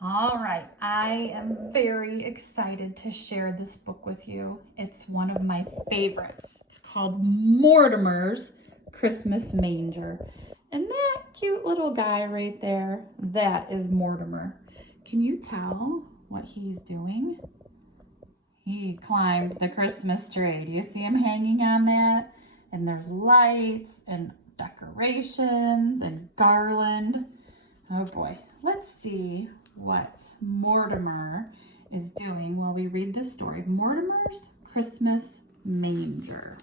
All right, I am very excited to share this book with you. It's one of my favorites. It's called Mortimer's Christmas Manger. And that cute little guy right there, that is Mortimer. Can you tell what he's doing? He climbed the Christmas tree. Do you see him hanging on that? And there's lights and decorations and garland. Oh boy, let's see what Mortimer is doing while we read this story. Mortimer's Christmas Manger.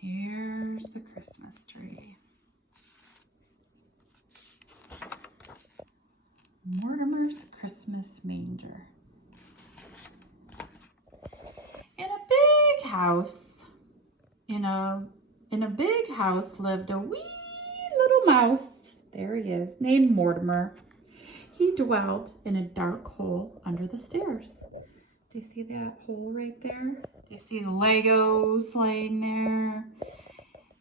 Here's the Christmas tree. Mortimer's Christmas Manger. In a big house, in a big house lived a wee little mouse. There he is, named Mortimer. He dwelt in a dark hole under the stairs. Do you see that hole right there? Do you see the Legos laying there?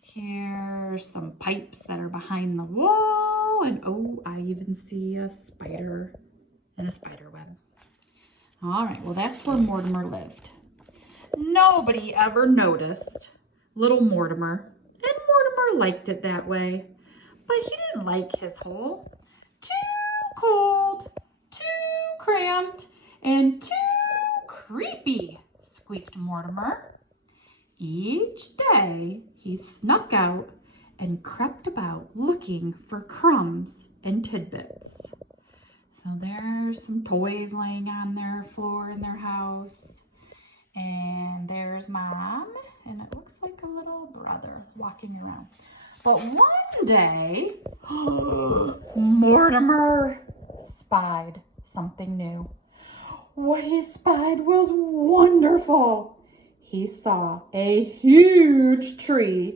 Here's some pipes that are behind the wall. And oh, I even see a spider and a spider web. All right, well, that's where Mortimer lived. Nobody ever noticed little Mortimer. And Mortimer liked it that way. But he didn't like his hole. Too cold, too cramped, and too creepy, squeaked Mortimer. Each day he snuck out and crept about looking for crumbs and tidbits. So there's some toys laying on their floor in their house. And there's Mom, and it looks like a little brother walking around. But one day, Mortimer spied something new. What he spied was wonderful. He saw a huge tree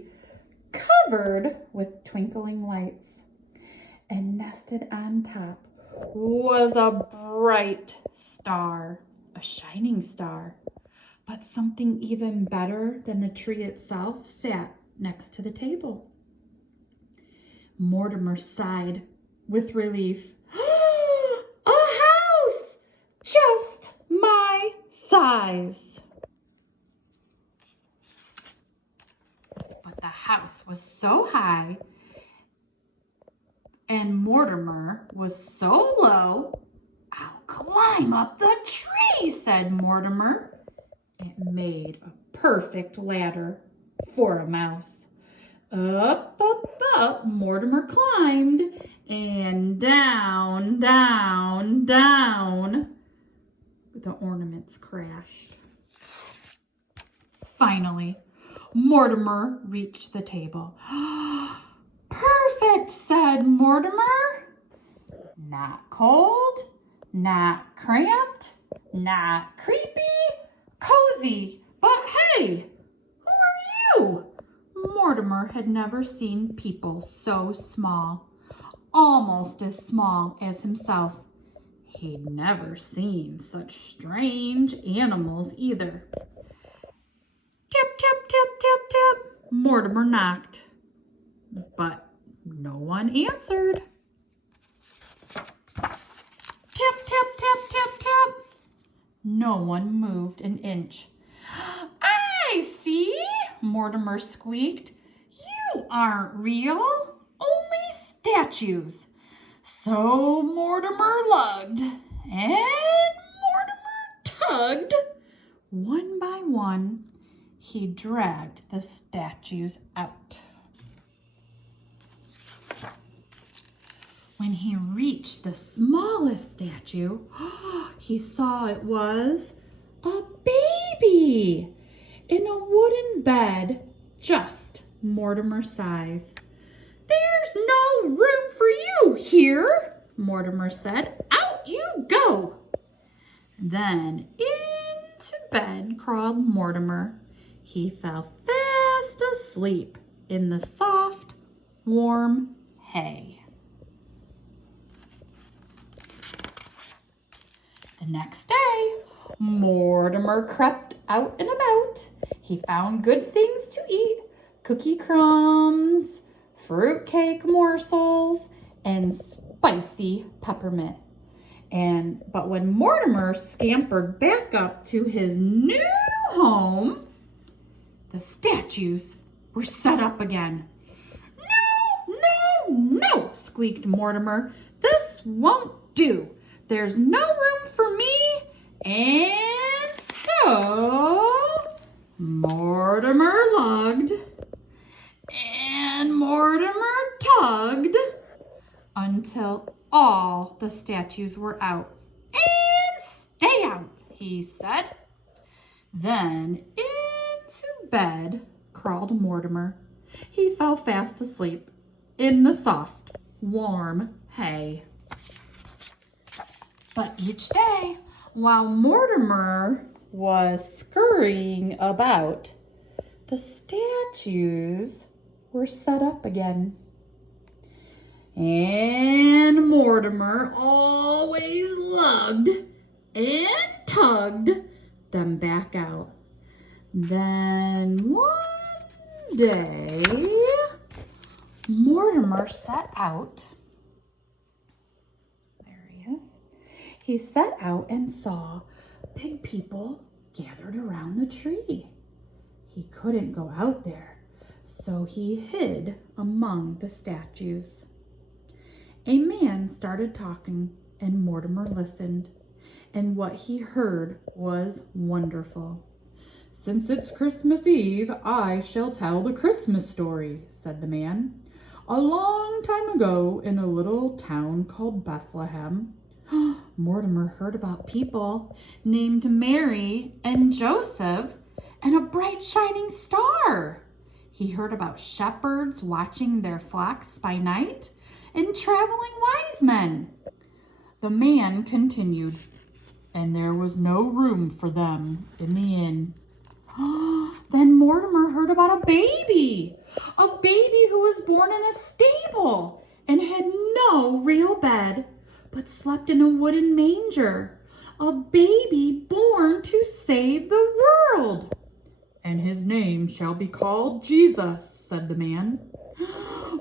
covered with twinkling lights, and nested on top was a bright star, a shining star. But something even better than the tree itself sat next to the table. Mortimer sighed with relief. A house! Just my size! But the house was so high and Mortimer was so low. I'll climb up the tree, said Mortimer. It made a perfect ladder for a mouse. Up, up, up, Mortimer climbed, and down, down, down. The ornaments crashed. Finally, Mortimer reached the table. Perfect, said Mortimer. Not cold, not cramped, not creepy, cozy. But hey, who are you? Mortimer had never seen people so small, almost as small as himself. He'd never seen such strange animals either. Tip, tip, tip, tip, tip. Mortimer knocked, but no one answered. Tip, tip, tip, tip, tip. No one moved an inch. I see, Mortimer squeaked. You aren't real, only statues. So Mortimer lugged and Mortimer tugged. One by one, he dragged the statues out. When he reached the smallest statue, he saw it was a baby in a wooden bed just Mortimer's size. There's no room for you here, Mortimer said. Out you go. Then into bed crawled Mortimer. He fell fast asleep in the soft, warm hay. The next day, Mortimer crept out and about. He found good things to eat, cookie crumbs, fruitcake morsels, and spicy peppermint. But when Mortimer scampered back up to his new home, the statues were set up again. No, no, no, squeaked Mortimer. This won't do. There's no room for me. And so Mortimer lugged and Mortimer tugged until all the statues were out. And stay out, he said. Then into bed crawled Mortimer. He fell fast asleep in the soft, warm hay. But each day, while Mortimer was scurrying about, the statues were set up again. And Mortimer always lugged and tugged them back out. Then one day, Mortimer set out. There he is. He set out and saw big people gathered around the tree. He couldn't go out there, so he hid among the statues. A man started talking, and Mortimer listened, and what he heard was wonderful. "Since it's Christmas Eve, I shall tell the Christmas story," said the man. "A long time ago, in a little town called Bethlehem," Mortimer heard about people named Mary and Joseph and a bright shining star. He heard about shepherds watching their flocks by night and traveling wise men. The man continued, "And there was no room for them in the inn." Then Mortimer heard about a baby who was born in a stable and had no real bed, but slept in a wooden manger. A baby born to save the world. "And his name shall be called Jesus," said the man.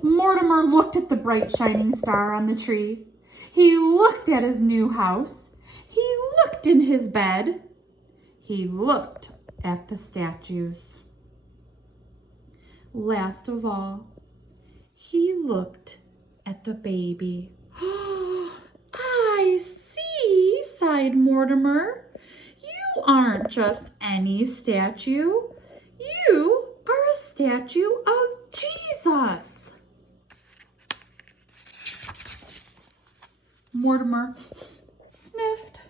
Mortimer looked at the bright shining star on the tree. He looked at his new house. He looked in his bed. He looked at the statues. Last of all, he looked at the baby. "I see," sighed Mortimer. "You aren't just any statue. You are a statue of Jesus." Mortimer sniffed.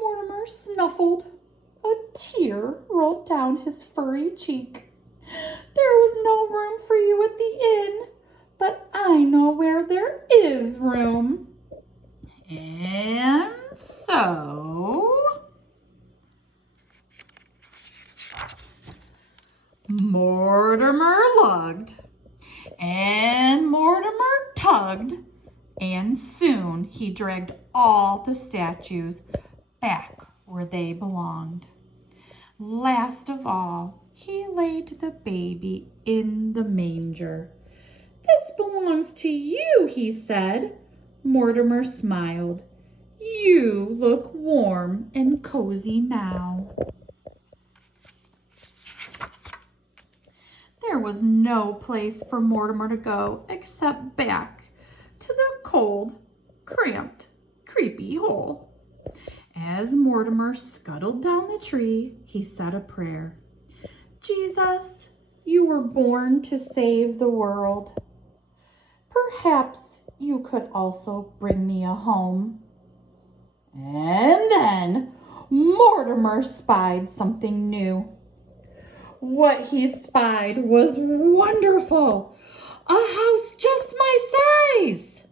Mortimer snuffled. A tear rolled down his furry cheek. "There was no room for you at the inn, but I know where there is room." And so Mortimer lugged and Mortimer tugged, and soon he dragged all the statues back where they belonged. Last of all, he laid the baby in the manger. "This belongs to you," he said. Mortimer smiled. "You look warm and cozy now." There was no place for Mortimer to go except back to the cold, cramped, creepy hole. As Mortimer scuttled down the tree, he said a prayer. "Jesus, you were born to save the world. Perhaps you could also bring me a home." And then Mortimer spied something new. What he spied was wonderful. A house just my size.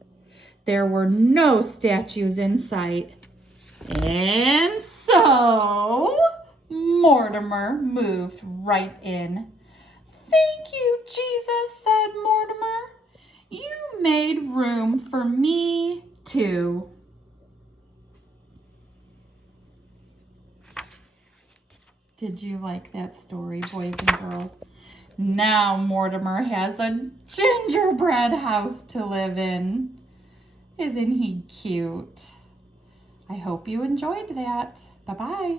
There were no statues in sight. And so Mortimer moved right in. "Thank you, Jesus," said Mortimer. "You made room for me too." Did you like that story, boys and girls? Now Mortimer has a gingerbread house to live in. Isn't he cute? I hope you enjoyed that. Bye-bye.